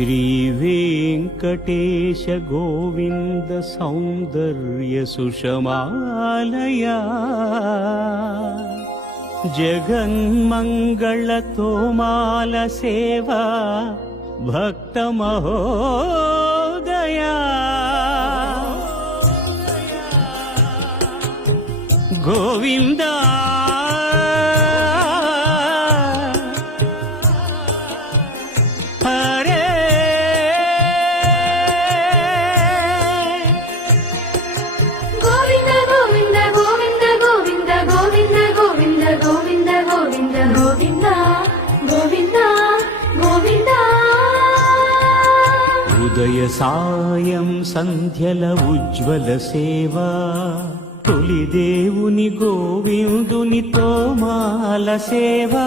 श्रीवेङ्कटेश गोविन्द सौन्दर्य सुषमालया जगन्मङ्गल तोमाल सेवा भक्त महोदया गोविन्दा ఉదయ సాయం సంధ్యల ఉజ్వల సేవా తొలి దేవుని గోవిందుని తోమాల సేవా